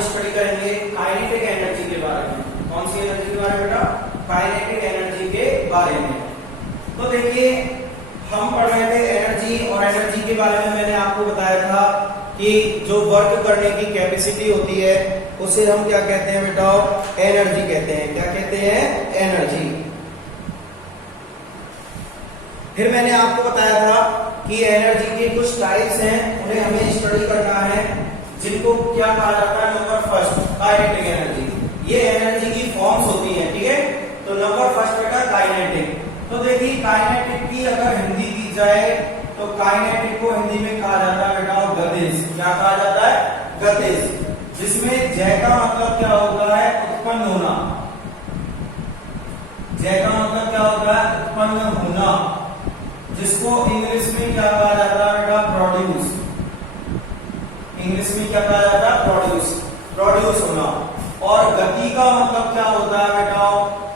हम स्टडी करेंगे kinetic energy के बारे में। कौन सी एनर्जी के बारे में बेटा? काइनेटिक एनर्जी के बारे में। तो देखिए हम पढ़ रहे थे एनर्जी, और एनर्जी के बारे में मैंने आपको बताया था कि जो वर्क करने की कैपेसिटी होती है उसे हम क्या कहते हैं बेटा? एनर्जी कहते हैं। क्या कहते हैं? एनर्जी। फिर मैंने आपको बताया था कि एनर्जी के कुछ टाइप्स हैं, उन्हें हमें स्टडी करना है, जिनको क्या कहा जाता है? Number first kinetic energy. ये एनर्जी की फॉर्म्स होती हैं, ठीक है। तो नंबर फर्स्ट बेटा काइनेटिक। तो देखिए काइनेटिक की अगर हिंदी की जाए तो काइनेटिक को हिंदी में कहा जाता है बेटा गतिज। क्या कहा जाता है? गतिज। जिसमें जय का मतलब क्या होता है? उत्पन्न होना। जय का मतलब क्या होता है? उत्पन्न होना, जिसको इंग्लिश में क्या कहा जाता है बेटा? प्रोड्यूस। इंग्लिश में क्या कहा जाता है? प्रोड्यूस। प्रोड्यूस होना। और गति का मतलब क्या होता है बेटा?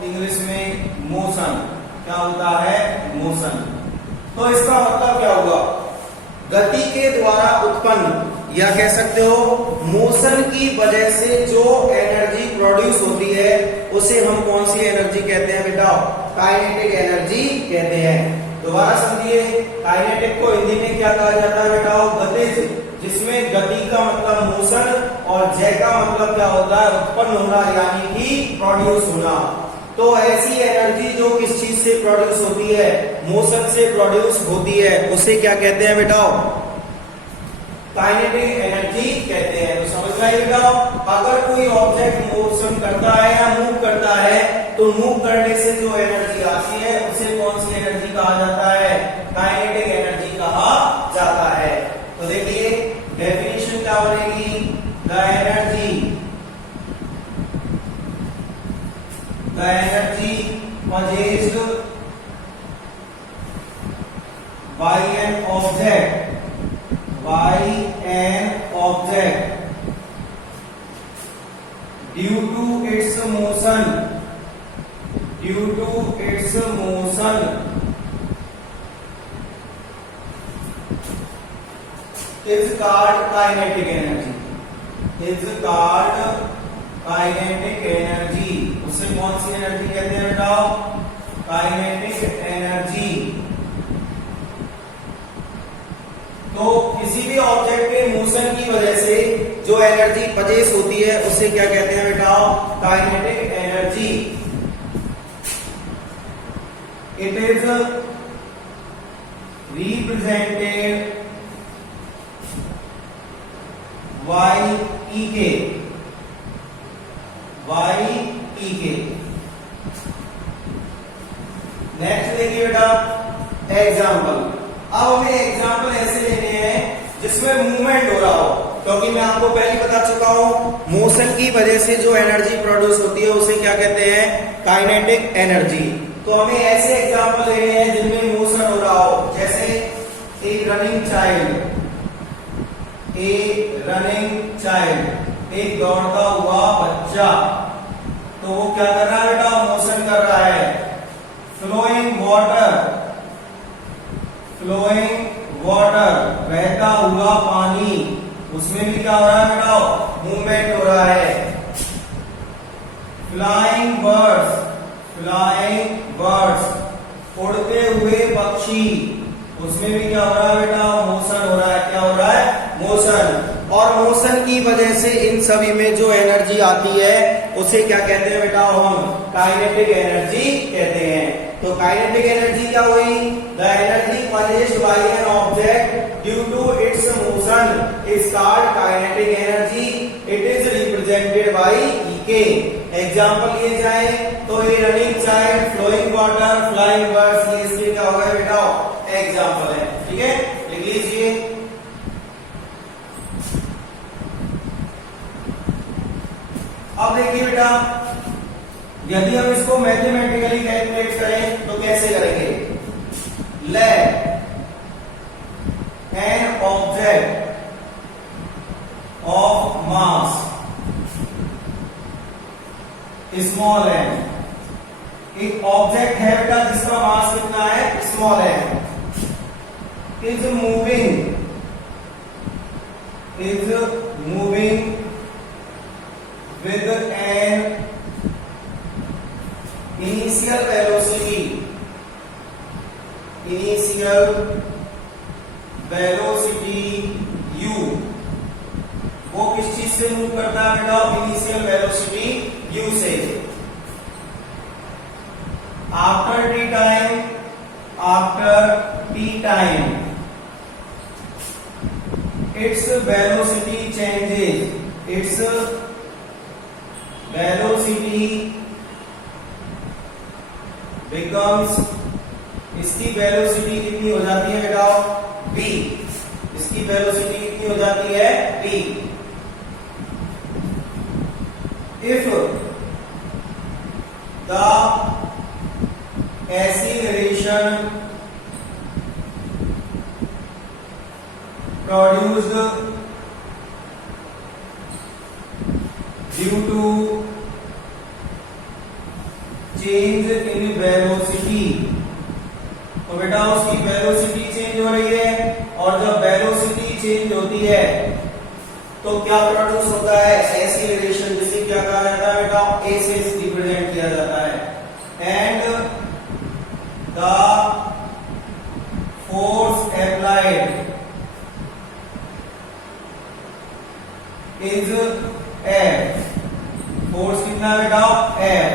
इंग्लिश में मोशन। क्या होता है? मोशन। तो इसका मतलब क्या होगा? गति के द्वारा उत्पन्न, या कह सकते हो मोशन की वजह से जो एनर्जी प्रोड्यूस होती है उसे हम कौन सी एनर्जी कहते हैं बेटा? काइनेटिक एनर्जी कहते हैं। दोबारा समझिए, काइनेटिक को हिंदी में क्या कहा जाता है बेटा? गतिज, जिसमें गति का मतलब मोशन और जय का मतलब क्या होता है? उत्पन्न होना, यानी कि प्रोड्यूस होना। तो ऐसी एनर्जी जो किस चीज से प्रोड्यूस होती है? मोशन से प्रोड्यूस होती है, उसे क्या कहते हैं बेटा? काइनेटिक एनर्जी कहते हैं। तो समझ में आई बेटा? अगर कोई ऑब्जेक्ट मोशन करता है या मूव करता है तो मूव करने से जो एनर्जी आती है उसे कौन सी एनर्जी कहा जाता है? काइनेटिक एनर्जी कहा जाता है। तो देखिए डेफिनेशन क्या बनेगी? The energy possessed by an object due to its motion is called kinetic energy. Kinetic energy. उसे कौन सी एनर्जी कहते हैं बेटा? Kinetic energy. तो किसी भी ऑब्जेक्ट के मोशन की वजह से जो एनर्जी पजेस होती है उसे क्या कहते हैं बेटा? Kinetic energy. It is represented by E के। नेक्स्ट देखिए बेटा एग्जाम्पल। अब हमें एग्जाम्पल ऐसे लेने हैं जिसमें मूवमेंट हो रहा हो, क्योंकि मैं आपको पहले बता चुका हूं मोशन की वजह से जो एनर्जी प्रोड्यूस होती है उसे क्या कहते हैं? Kinetic energy. तो हमें ऐसे एग्जाम्पल लेने हैं जिनमें मोशन हो रहा हो, जैसे ए रनिंग चाइल्ड, एक दौड़ता हुआ बच्चा। तो वो क्या कर रहा है बेटा? मोशन कर रहा है। फ्लोइंग वाटर, बहता हुआ पानी, उसमें भी क्या हो रहा है बेटा? मूवमेंट हो रहा है। फ्लाइंग बर्ड्स, उड़ते हुए पक्षी, उसमें भी क्या हो रहा है बेटा? मोशन हो रहा है। क्या हो रहा है? मोशन। और मोशन की वजह से इन सभी में जो एनर्जी आती है उसे क्या कहते हैं बेटा? हम काइनेटिक एनर्जी कहते हैं। तो काइनेटिक एनर्जी क्या हुई? The energy possessed by an object due to its motion is called kinetic energy. It is represented by E. Example लिए जाए तो ये running child, flowing water, flying birds, ये इसके क्या होगा बेटा? एग्जाम्पल है। ठीक है, लिख लीजिए। अब देखिए बेटा, यदि हम इसको मैथमेटिकली कैलकुलेट करें तो कैसे करेंगे? Let an object of mass small n, एक ऑब्जेक्ट है बेटा जिसका मास कितना है? स्मॉल एन, इज मूविंग किससे मूव करता है बेटा? इनिशियल वेलोसिटी u से। After t time its velocity changes, its velocity becomes, इसकी वेलोसिटी कितनी हो जाती है बेटा? v। इसकी वेलोसिटी कितनी हो जाती है? v। if the acceleration produced due to change in velocity, तो बेटा उसकी वेलोसिटी चेंज हो रही है, और जब वेलोसिटी चेंज होती है तो क्या प्रोड्यूस होता है? एक्सीलरेशन, जिसे क्या कहा जाता है बेटा? ए से रिप्रेजेंट किया जाता है। And the force applied is F। Force कितना बेटा? F।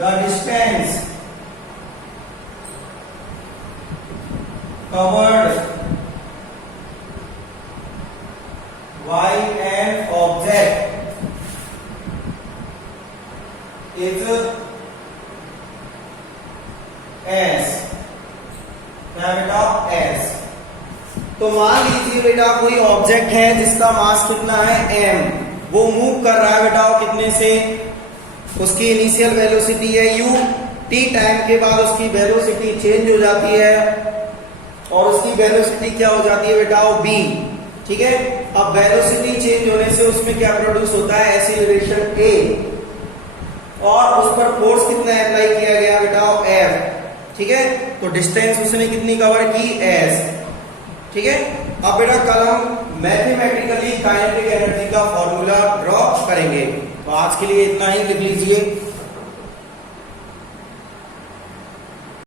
The distance covered by an object is S। क्या बेटा? S। तो मान लीजिए बेटा कोई ऑब्जेक्ट है जिसका मास कितना है? m। वो मूव कर रहा है बेटा कितने से? उसकी इनिशियल वेलोसिटी है u, t टाइम के बाद उसकी वेलोसिटी चेंज हो जाती है, और उसकी वेलोसिटी क्या हो जाती है बेटा? v। ठीक है। अब वेलोसिटी चेंज होने से उसमें क्या प्रोड्यूस होता है? एक्सीलरेशन a, और उस पर फोर्स कितना अप्लाई किया गया बेटा? F। ठीक है। तो डिस्टेंस उसने कितनी कवर की? S। ठीक है। अब बेटा कल हम मैथमेटिकली काइनेटिक एनर्जी का फॉर्मूला ड्रॉ करेंगे, तो आज के लिए इतना ही लिख लीजिए।